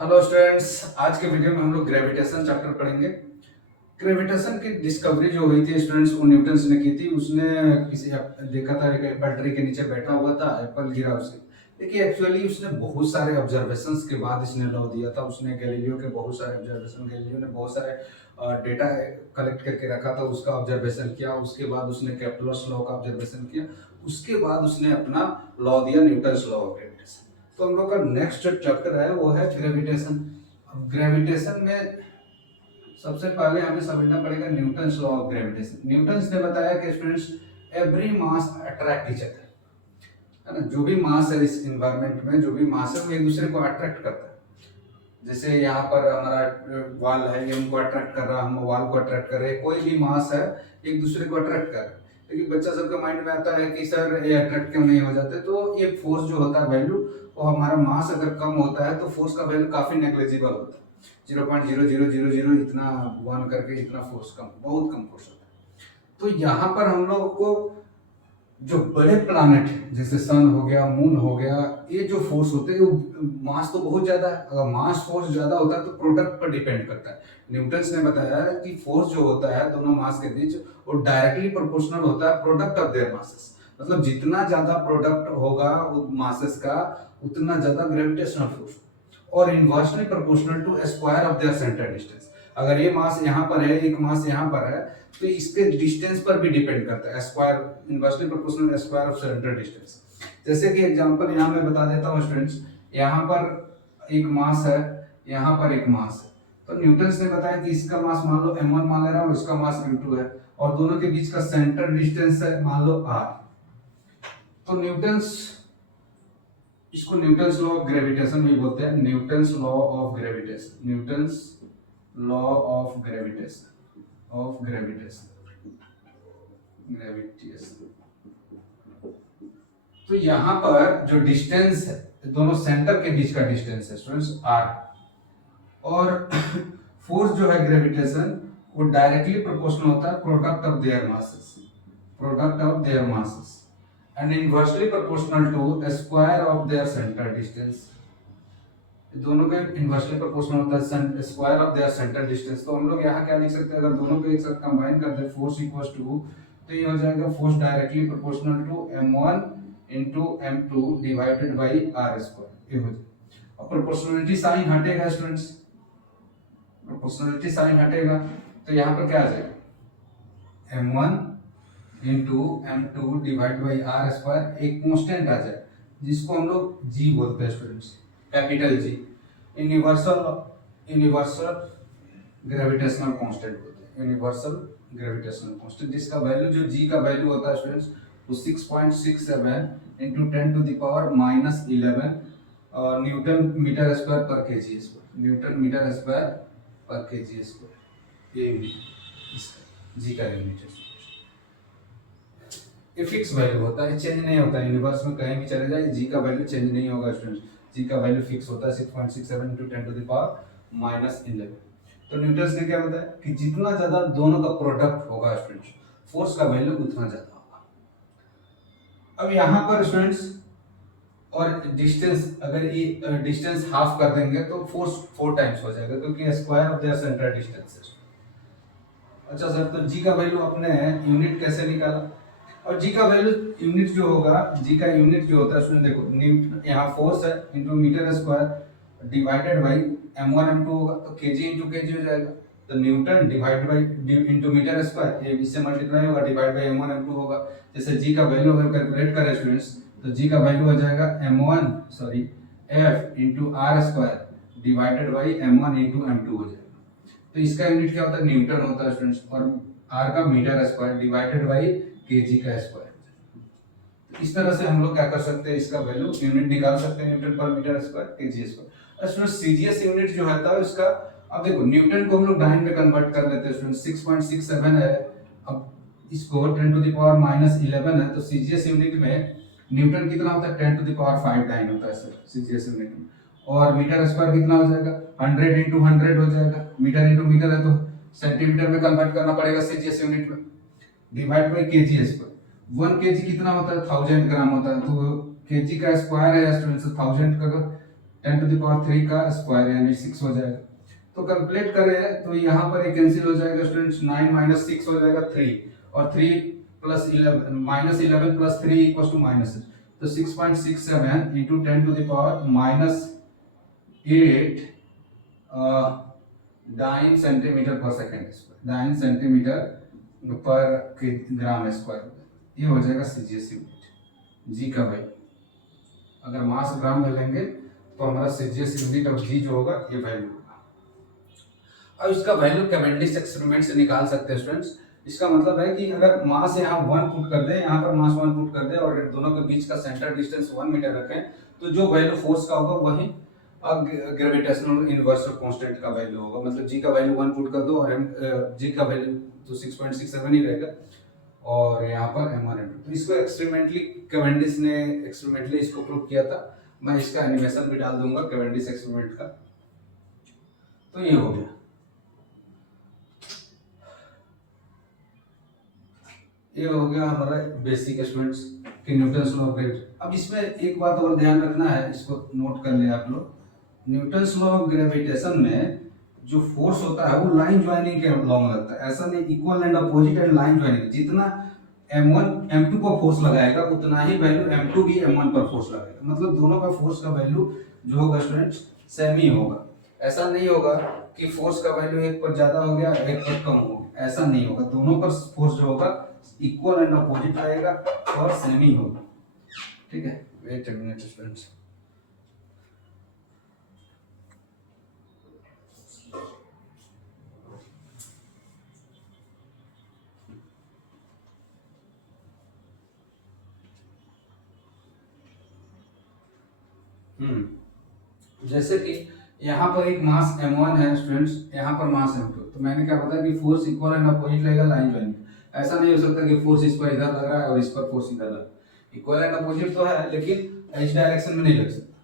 Hello students, आज के video में हम लोग ग्रेविटेशन चैप्टर पढ़ेंगे। ग्रेविटेशन की डिस्कवरी जो हुई थी स्टूडेंट्स, वो न्यूटन ने की थी। उसने किसी देखा था एक एप्पल ट्री के नीचे बैठा हुआ था, एप्पल गिरा उसे। देखिए एक्चुअली उसने बहुत सारे ऑब्जर्वेशंस के बाद इसने लॉ दिया था। उसने गैलीलियो के बहुत सारे ऑब्जर्वेशन, गैलीलियो ने बहुत सारे डेटा कलेक्ट करके रखा था, उसका ऑब्जर्वेशन किया। उसके बाद उसने केप्लर्स लॉ का ऑब्जर्वेशन किया। उसके बाद उसने अपना लॉ दिया, न्यूटन्स लॉ ऑफ ग्रेविटेशन। तो हम लोग का नेक्स्ट जो चैप्टर है वो है ग्रेविटेशन। अब ग्रेविटेशन में सबसे पहले हमें समझना पड़ेगा Newton's law of gravitation. Newton's ने बताया कि स्टूडेंट्स, एवरी मास अट्रैक्ट ईच अदर, है ना। जो भी मास है इस एनवायरनमेंट में, जो भी मास है वो एक दूसरे को अट्रैक्ट करता है। जैसे यहाँ पर हमारा वाल है, ये उनको अट्रैक्ट कर रहा है, हम वाल को अट्रैक्ट कर रहे हैं। कोई भी मास है एक दूसरे को अट्रैक्ट कर रहा है। लेकिन बच्चा सबके माइंड में आता है कि सर ये अट्रैक्ट क्यों नहीं हो जाते। तो ये फोर्स जो होता है वैल्यू, वो हमारा मास अगर कम होता है तो फोर्स का वैल्यू काफी नेग्लिजिबल होता है। 0.0000 इतना वन करके इतना फोर्स कम, बहुत कम फोर्स होता है। तो यहाँ पर हम लोग को जो बड़े प्लानेट है, जैसे सन हो गया, मून हो गया, ये जो फोर्स होते हैं मास तो बहुत ज्यादा है। अगर मास फोर्स ज्यादा होता है तो प्रोडक्ट पर डिपेंड करता है। न्यूटन ने बताया है कि फोर्स जो होता है दोनों मास के बीच, वो डायरेक्टली प्रोपोर्शनल होता है प्रोडक्ट ऑफ देयर मासेस। मतलब जितना ज्यादा प्रोडक्ट होगा मासेस का, उतना ज्यादा ग्रेविटेशनल फोर्स, और inversely proportional to square of their centre distance. अगर ये मास यहाँ पर है, एक मास यहाँ पर है, तो इसके डिस्टेंस पर भी डिपेंड करता है, square, inversely proportional square of centre distance. जैसे कि एग्जांपल यहाँ मैं बता देता हूँ स्टूडेंट्स, यहाँ पर एक मास है, यहाँ पर एक मास है। तो न्यूटन ने बताया कि इसका मास मान लो m1 मान ले रहा हूँ, इसका मास m2 है, और दोनों के बीच का सेंटर डिस्टेंस है मान लो r। तो न्यूटन्स, इसको न्यूटन्स लॉ ऑफ ग्रेविटेशन भी बोलते हैं। Newton's law of gravitation, Newton's law of gravitation, of gravitation, gravitation. तो यहाँ पर जो डिस्टेंस है, दोनों सेंटर के बीच का डिस्टेंस है स्टूडेंट्स r। और फोर्स जो है ग्रेविटेशन, वो डायरेक्टली प्रोपोर्शनल होता है product of their masses, product of their masses, and inversely proportional to square of their centre distance. दोनों के इनवर्सली प्रोपोर्शनल होता है square of their centre distance. तो हम लोग यहाँ क्या लिख सकते हैं, अगर दोनों को एक साथ कंबाइन कर दे, फोर्स इक्वल्स टू, तो ये हो जाएगा force directly proportional to m1 into m2 divided by r square. ये हो जाएगा। और प्रोपोर्शनलिटी साइन हटेगा स्टूडेंट्स, प्रोपोर्शनलिटी साइन हटेगा, तो यहाँ पर क्या आ जाएगा, m1 into m2 divide by r square, एक कांस्टेंट आ जाए जिसको हम लोग g बोलते हैं students, capital G. Universal, universal gravitational constant बोलते हैं, यूनिवर्सल ग्रेविटेशनल कांस्टेंट, जिसका वैल्यू, जो g का वैल्यू होता है स्टूडेंट्स, वो 6.67 into 10 to the power minus 11 newton metre square per KG square, newton metre square per KG square, ये इसका जी का यूनिट है। ये फिक्स वैल्यू होता है, चेंज नहीं होता है। यूनिवर्स में कहीं भी चले जाए, जी का वैल्यू चेंज नहीं होगा स्टूडेंट्स। जी का वैल्यू फिक्स होता है 6.67 into 10 to the power minus 11। तो न्यूटन ने क्या बताया कि जितना ज्यादा दोनों का प्रोडक्ट होगा स्टूडेंट्स, फोर्स का वैल्यू उतना ज्यादा होगा। अब यहाँ पर स्टूडेंट्स, और डिस्टेंस, अगर ये डिस्टेंस हाफ कर देंगे तो फोर्स 4 टाइम्स हो जाएगा, क्योंकि square of their centre distance है। अच्छा सर, तो जी का वैल्यू अपने यूनिट कैसे निकाला। और जी का वैल्यू यूनिट जो होगा, जी का यूनिट जो होता है उसमें देखो, न्यूटन, यहाँ फोर्स है into metre square divided by m1 m2 होगा, तो kg इनटू kg हो जाएगा। तो Newton divide by into metre square, ये इससे मल्टीप्लाई होगा, डिवाइड बाय m1 m2 होगा। जैसे जी का वैल्यू अगर कैलकुलेट करें स्टूडेंट्स, तो जी का वैल्यू हो जाएगा m1 sorry f into r square divided by m1 into m2 हो जाएगा। तो इसका यूनिट क्या होता है, न्यूटन होता है स्टूडेंट्स, और r का metre square divided by kg का स्क्वायर। इस तरह से हम लोग क्या कर सकते हैं, इसका वैल्यू यूनिट निकाल सकते हैं, Newton per metre square kg square. Student CGS unit जो होता है उसका, अब देखो न्यूटन को हम लोग डाइन में कन्वर्ट कर लेते हैं स्टूडेंट, 6.67 है, अब इसको 10 टू द पावर माइनस 11 है, तो सीजीएस यूनिट में न्यूटन कितना होता है, 10 टू द पावर 5 डाइन होता है सर सीजीएस यूनिट में। और मीटर स्क्वायर कितना हो जाएगा, 100 into 100 हो जाएगा, मीटर इंटू मीटर है तो सेंटीमीटर में कन्वर्ट करना पड़ेगा सीजीएस यूनिट में, divide by KG square. 1 KG कितना होता है, 1000 ग्राम होता है, तो केजी का स्क्वायर है स्टूडेंट्स 1000 का 10⁻³ का स्क्वायर यानी 6 हो जाएगा। तो कैलकुलेट करें तो यहाँ पर एक कैंसिल हो जाएगा स्टूडेंट्स, 9 माइनस 6 हो जाएगा 3, और 3 plus 11 minus 11 plus 3 equals to minus, तो 6.67 into 10⁻⁸ dyne centimetre per second square, dyne centimetre per gram square, ये हो जाएगा सीजीएस यूनिट जी का वैल्यू। अगर मास ग्राम में लेंगे तो हमारा सीजीएस यूनिट ऑफ जी जो होगा ये वैल्यू होगा। अब इसका वैल्यू कैवेंडिश एक्सपेरिमेंट से निकाल सकते हैं स्टूडेंट्स। इसका मतलब है कि अगर मास यहाँ 1 पुट कर दे, यहाँ पर मास 1 पुट कर दे और दोनों के बीच का सेंटर डिस्टेंस 1 मीटर रखें, तो जो वैल्यू फोर्स का होगा वही ग्रेविटेशनल यूनिवर्सल कांस्टेंट का वैल्यू होगा। मतलब जी का वैल्यू 1 पुट कर दो और जी का वैल्यू तो 6.67 ही रहेगा, और यहाँ पर m1 m2। तो इसको एक्सपेरिमेंटली कैवेंडिश ने एक्सपेरिमेंटली इसको प्रूव किया था। मैं इसका एनिमेशन भी डाल दूंगा कैवेंडिश एक्सपेरिमेंट का। तो ये हो गया, ये हो गया हमारा बेसिक स्टूडेंट्स कि न्यूटन्स लॉ ऑफ ग्रेविटी। अब इसमें एक बात और ध्यान रखना है, इसको नोट कर ले आप लोग। न्यूटन्स लॉ ऑफ ग्रेविटेशन में जो फोर्स होता है वो लाइन ज्वाइनिंग के लॉन्ग लगता है, ऐसा नहीं equal and opposite and line joining. जितना m1 m2 पर फोर्स लगाएगा उतना ही वैल्यू m2 भी m1 पर फोर्स लगाएगा। मतलब दोनों का फोर्स का वैल्यू जो होगा स्टूडेंट्स सेम ही होगा। ऐसा नहीं होगा कि फोर्स का वैल्यू एक पर ज्यादा हो गया एक पर कम हो गया, ऐसा नहीं होगा। दोनों पर फोर्स जो होगा इक्वल एंड अपोजिट आएगा और सेम ही होगा। ठीक है, वेट अ मिनट स्टूडेंट्स। जैसे कि यहाँ पर एक मास m1 है स्टूडेंट्स, यहाँ पर मास m2, तो मैंने क्या बताया कि फोर्स इक्वल एंड अपोजिट रहेगा लाइन ज्वाइनिंग। ऐसा नहीं हो सकता कि फोर्स इस पर इधर लग रहा है और इस पर फोर्स इधर लग रहा है। इक्वल एंड अपोजिट तो है लेकिन इस डायरेक्शन में नहीं लग सकता,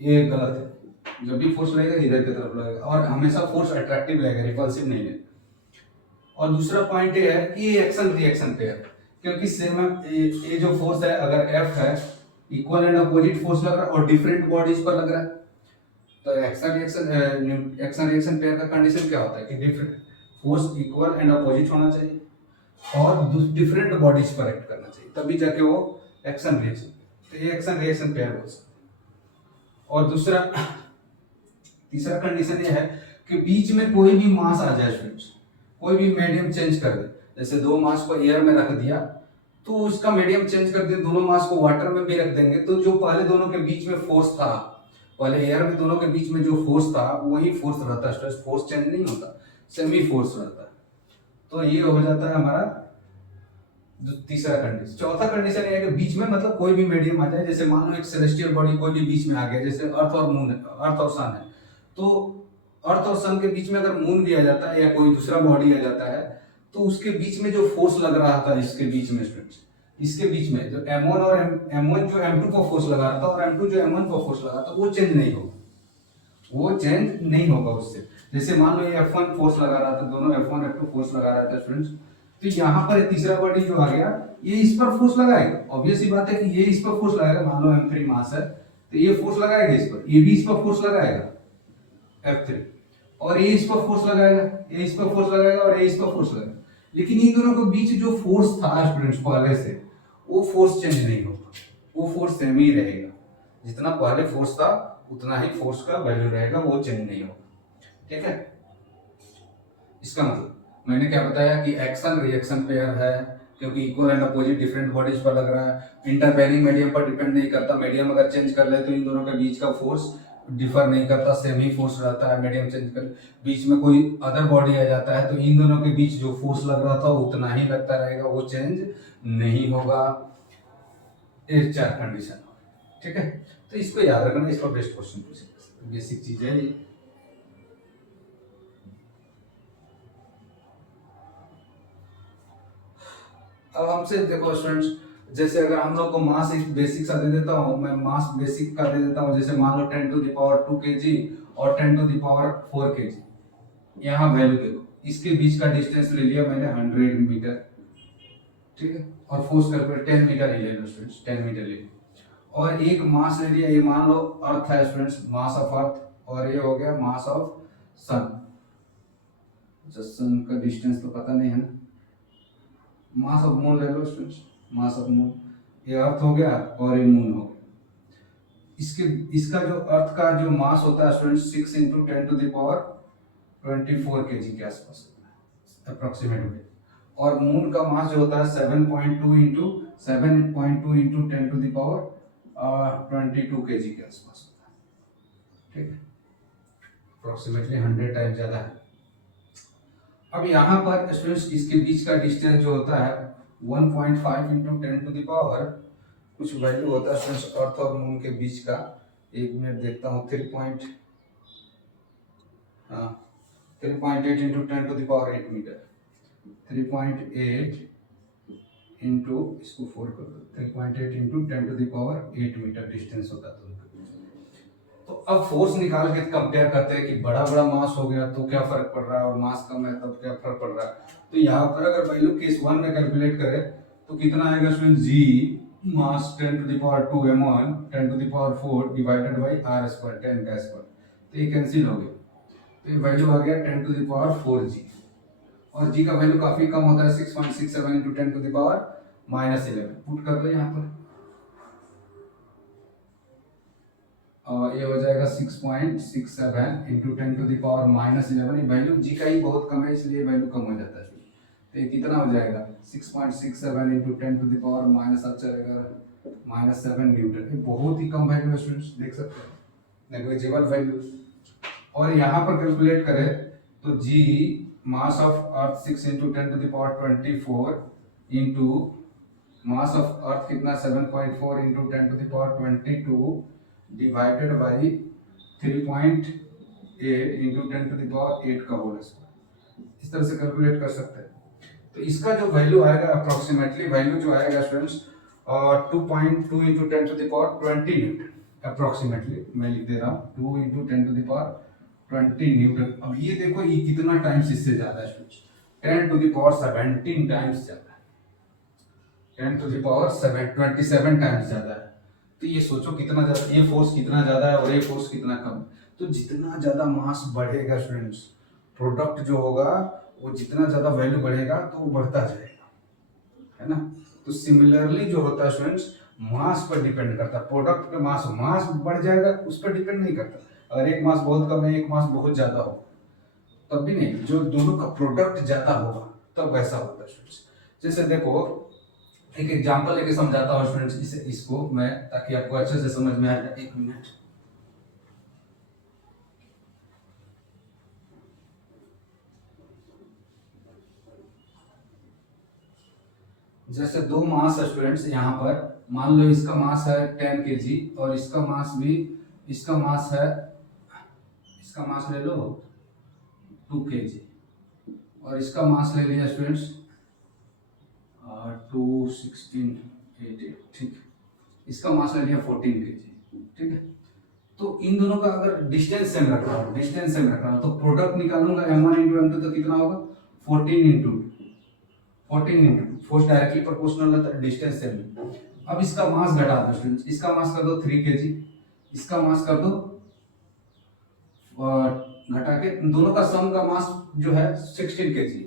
ये गलत है। जब भी फोर्स लगेगा इधर की तरफ लगेगा, और हमेशा फोर्स अट्रैक्टिव लगेगा, रिपल्सिव नहीं है। और दूसरा पॉइंट ये है कि ये एक्शन रिएक्शन पे है, क्योंकि सेम ये जो फोर्स है अगर F है, इक्वल एंड अपोजिट फोर्स लग रहा है और डिफरेंट बॉडीज पर लग रहा है, तो एक्शन रिएक्शन पेयर का कंडीशन क्या होता है कि different force equal and opposite होना चाहिए और डिफरेंट बॉडीज पर एक्ट करना चाहिए, तभी जाके वो एक्शन रिएक्शन, तो ये एक्शन रिएक्शन पेयर हो सकता है। और दूसरा तीसरा कंडीशन ये है कि बीच में कोई भी मास आ जाए स्टूडेंट्स, कोई भी मीडियम चेंज कर दे, जैसे दो मास को एयर में रख दिया तो उसका मीडियम चेंज कर दे, दोनों मास को वाटर में भी रख देंगे, तो जो पहले दोनों के बीच में फोर्स था, पहले एयर में दोनों के बीच में जो फोर्स था वही फोर्स रहता है, फोर्स चेंज नहीं होता, सेमी फोर्स रहता है। तो ये हो जाता है हमारा तीसरा कंडीशन। चौथा कंडीशन ये है कि बीच में मतलब कोई भी मीडियम आ जाए, जैसे मान लो एक सेलेस्टियल बॉडी कोई भी बीच में आ गया, जैसे अर्थ और मून, अर्थ और सन है, तो अर्थ और सन के बीच में अगर मून भी आ जाता है या कोई दूसरा बॉडी आ जाता है, तो उसके बीच में जो फोर्स लग रहा था इसके बीच में स्टूडेंट्स, इसके बीच में जो m1 और m1 जो m2 पर फोर्स लगा रहा था और m2 जो m1 पर फोर्स लगा था वो चेंज नहीं होगा, वो चेंज नहीं होगा उससे। जैसे मान लो ये F1 फोर्स लगा रहा था, दोनों F1 F2 फोर्स लगा रहा था स्टूडेंट्स, तो यहाँ पर तीसरा बॉडी जो आ गया ये इस पर फोर्स लगाएगा। ऑब्वियस ही बात है कि ये इस पर फोर्स लगाएगा, मान लो m3 मास है तो ये फोर्स लगाएगा इस पर, ये भी इस पर फोर्स लगाएगा F3, और ये इस पर फोर्स लगाएगा, ये इस पर फोर्स लगाएगा और ये इस पर फोर्स लगाएगा। लेकिन इन दोनों के बीच जो फोर्स था स्टूडेंट्स पहले से, वो फोर्स चेंज नहीं होगा, वो फोर्स सेम ही रहेगा, जितना पहले फोर्स था उतना ही फोर्स का वैल्यू रहेगा, वो चेंज नहीं होगा। ठीक है, इसका मतलब मैंने क्या बताया कि एक्शन रिएक्शन पेयर है, क्योंकि equal and opposite different bodies पर लग रहा है, इंटरपेयरिंग मीडियम पर डिपेंड नहीं करता, मीडियम अगर चेंज कर ले तो इन दोनों के बीच का फोर्स डिफर नहीं करता, सेम ही फोर्स रहता है। मीडियम चेंज कर बीच में कोई अदर बॉडी आ जाता है तो इन दोनों के बीच जो फोर्स लग रहा था उतना ही लगता रहेगा, वो चेंज नहीं होगा। ये चार कंडीशन। ठीक है, तो इसको याद रखना, इस पर बेस्ट क्वेश्चन पूछेगा, बेसिक चीज है ये। अब हमसे देखो स्टूडेंट्स, जैसे अगर हम लोग को मास एक बेसिक सा दे देता हूँ, मैं मास बेसिक का दे देता हूँ, जैसे मान लो 10⁻² kg और 10⁻4 kg, यहाँ वैल्यू देखो, इसके बीच का डिस्टेंस ले लिया मैंने 100 मीटर। ठीक है, और फोर्स कैलकुलेट 10 मीटर ही ले लो स्टूडेंट्स, 10 मीटर ले लो, और एक मास ले लिया, ये मान लो अर्थ है स्टूडेंट्स, मास ऑफ अर्थ, और ये हो गया मास ऑफ सन। सन का डिस्टेंस तो पता नहीं है ना, मास ऑफ मून ले लो स्टूडेंट्स, मास ऑफ मून, ये अर्थ हो गया और ये मून हो गया। इसके इसका जो अर्थ का जो मास होता है स्टूडेंट्स 6 इंटू 10⁻24 kg के आसपास अप्रोक्सीमेटली, और मून का मास जो होता है 7.2 इंटू 10⁻22 kg के आसपास होता है, ठीक है, अप्रोक्सीमेटली 100 टाइम ज्यादा है। अब यहाँ पर स्टूडेंट्स इसके बीच का डिस्टेंस जो होता है 1.5 इंटू 10⁻, कुछ वैल्यू होता है स्टूडेंट्स अर्थ और मून के बीच का, एक मिनट देखता हूँ, 3.8 इंटू 10⁸ मीटर, 3.8 इंटू, इसको 4 कर दो, 3.8 इंटू 10⁸ मीटर डिस्टेंस होता है दोनों के बीच। तो अब फोर्स निकाल के कंपेयर करते हैं कि बड़ा बड़ा मास हो गया तो क्या फर्क पड़ रहा है और मास कम है तब क्या फर्क पड़ रहा है। तो यहाँ पर अगर वैल्यू केस 1 में कैलकुलेट करें तो कितना आएगा student, G mass 10⁻2 m1 10⁻4 divided by r square 10 का स्क्वायर, तो ये कैंसिल हो गया, तो ये वैल्यू आ गया 10⁻4 g, और g का वैल्यू काफी कम होता है 6.67 इंटू 10⁻11, पुट कर दो यहाँ पर, और ये हो जाएगा 6.67 इंटू 10⁻11, ये वैल्यू g का ही बहुत कम है इसलिए वैल्यू कम हो जाता है, तो ये कितना हो जाएगा 6.67 इंटू 10⁻, अब चलेगा -7 न्यूटन, ये बहुत ही कम वैल्यू है स्टूडेंट्स, देख सकते हैं नेग्लिजिबल वैल्यू। और यहाँ पर कैलकुलेट करें तो g mass of earth 6 into 10⁻24 into mass of earth कितना 7.4 इंटू 10⁻22 डिवाइडेड बाई 3.8 इंटू 10⁸ का होल स्क्वायर, इस तरह से कैलकुलेट कर सकते हैं। तो इसका जो वैल्यू आएगा अप्रोक्सीमेटली वैल्यू जो आएगा स्टूडेंट्स 2.2 इंटू 10⁻20 न्यूटन अप्रोक्सीमेटली, मैं लिख दे रहा हूँ 2 इंटू 10⁻20 न्यूटन। अब ये देखो ये कितना टाइम्स इससे ज्यादा है स्टूडेंट्स, 10⁻17 टाइम्स ज्यादा है, 10⁻27 टाइम्स ज्यादा है। तो ये सोचो कितना ज्यादा, ये फोर्स कितना ज्यादा है और ये फोर्स कितना कम है। तो जितना ज्यादा मास बढ़ेगा स्टूडेंट्स, प्रोडक्ट जो होगा वो जितना ज्यादा वैल्यू बढ़ेगा तो वो बढ़ता जाएगा, है ना। तो सिमिलरली जो होता है स्टूडेंट्स मास पर डिपेंड करता है, प्रोडक्ट पे मास बढ़ जाएगा उस पर डिपेंड नहीं करता। अगर एक मास बहुत कम है एक मास बहुत ज्यादा हो तब भी नहीं, जो दोनों का प्रोडक्ट ज्यादा होगा तब वैसा होता है स्टूडेंट्स। जैसे देखो एक एग्जांपल लेके समझाता हूँ स्टूडेंट्स, इसको मैं ताकि आपको अच्छे से समझ में आ जाए। एक मिनट, जैसे दो मास है स्टूडेंट्स, यहाँ पर मान लो इसका मास है 10 kg और इसका मास भी, इसका मास है, इसका मास ले लो 2 kg और इसका मास ले लिया स्टूडेंट्स 21688, ठीक, इसका मास ले लिया 14 kg, ठीक है। तो इन दोनों का अगर डिस्टेंस सेम रखना हो, डिस्टेंस सेम रखना हो तो प्रोडक्ट निकालूंगा m1 इंटू m2 तो कितना होगा 14 इंटू फोर्स डायरेक्टली प्रोपोर्शनल रहता है डिस्टेंस सेम। अब इसका मास घटा दो स्टूडेंट्स, इसका मास कर दो 3 kg, इसका मास कर दो घटा के, दोनों का सम का मास जो है 16 kg।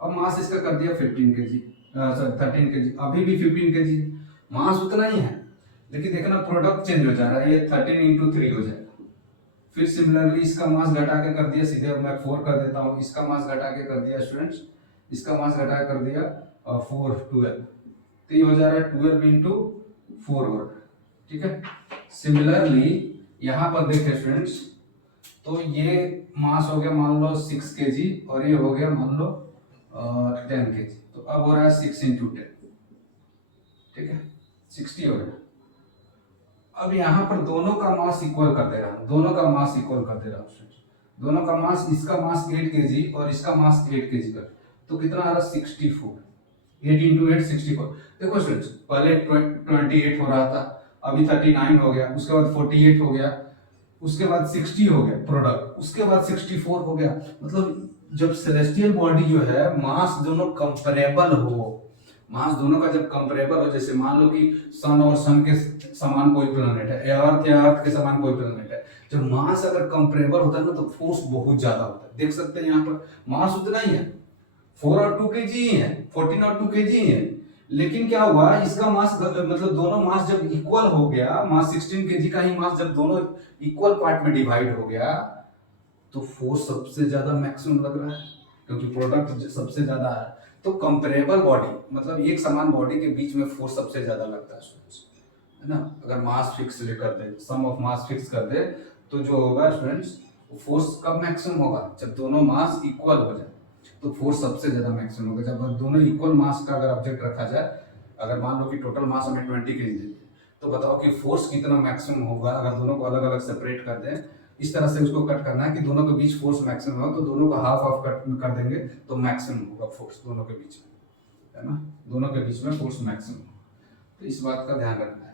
अब मास इसका कर दिया 15 kg, सॉरी 13 kg, अभी भी 15 kg मास उतना ही है, लेकिन देखना प्रोडक्ट चेंज हो जा रहा है, ये 13 इंटू 3 हो जाएगा। फिर सिमिलरली इसका मास घटा के कर दिया सीधे, अब मैं 4 कर देता हूँ, इसका मास घटा के कर दिया स्टूडेंट्स, इसका मास घटा कर दिया 4 12, तो ये हो जा रहा है 12 इंटू 4 वर्ग, ठीक है। सिमिलरली यहाँ पर देखें स्टूडेंट्स, तो ये मास हो गया मान लो 6 kg और ये हो गया मान लो 10 kg, तो अब हो रहा है 6 इंटू 10, ठीक है, 60 हो गया। अब यहाँ पर दोनों का मास इक्वल कर दे रहा हूँ, दोनों का मास इक्वल कर दे रहा हूँ, दोनों का मास, इसका मास 8 kg और इसका मास 8 kg का, तो कितना आ रहा है 64, 8 इंटू 8 64। देखो स्टूडेंट्स पहले 28 हो रहा था, अभी 39 हो गया, उसके बाद 48 हो गया, उसके बाद 60 हो गया प्रोडक्ट, उसके बाद 64 हो गया। मतलब जब सेलेस्टियल बॉडी जो है मास दोनों कंपेरेबल हो, मास दोनों का जब कंपेरेबल हो, जैसे मान लो कि सन और सन के समान कोई प्लेनेट है, अर्थ या अर्थ के समान कोई प्लेनेट है, जब मास अगर कंपेरेबल होता है ना तो फोर्स बहुत ज्यादा होता है। देख सकते हैं यहाँ पर मास उतना ही है, 4 और 2 केजी ही है, 14 और 2 केजी ही है, लेकिन क्या हुआ इसका मास मतलब दोनों मास जब इक्वल हो गया, मास 16 केजी का ही मास जब दोनों इक्वल पार्ट में डिवाइड हो गया तो फोर्स सबसे ज्यादा मैक्सिमम लग रहा है, क्योंकि प्रोडक्ट सबसे ज्यादा है। तो कंपेरेबल बॉडी मतलब एक समान बॉडी के बीच में फोर्स सबसे ज्यादा लगता है ना। अगर मास फिक्स कर दे, सम ऑफ मास फिक्स कर दे, तो जो होगा स्टूडेंट्स फोर्स कब मैक्सिमम होगा, जब दोनों मास इक्वल हो जाए तो फोर्स सबसे ज्यादा मैक्सिमम होगा। जब दोनों इक्वल मास का अगर ऑब्जेक्ट रखा जाए, अगर मान लो कि टोटल मास हमें 20 केजी, तो बताओ कि फोर्स कितना मैक्सिमम होगा अगर दोनों को अलग अलग सेपरेट कर दें। इस तरह से उसको कट करना है कि दोनों के बीच फोर्स मैक्सिमम हो, तो दोनों को हाफ हाफ कट कर देंगे तो मैक्सिमम होगा फोर्स दोनों के बीच में, है ना। दोनों के बीच में फोर्स मैक्सिमम, तो इस बात का ध्यान रखना है।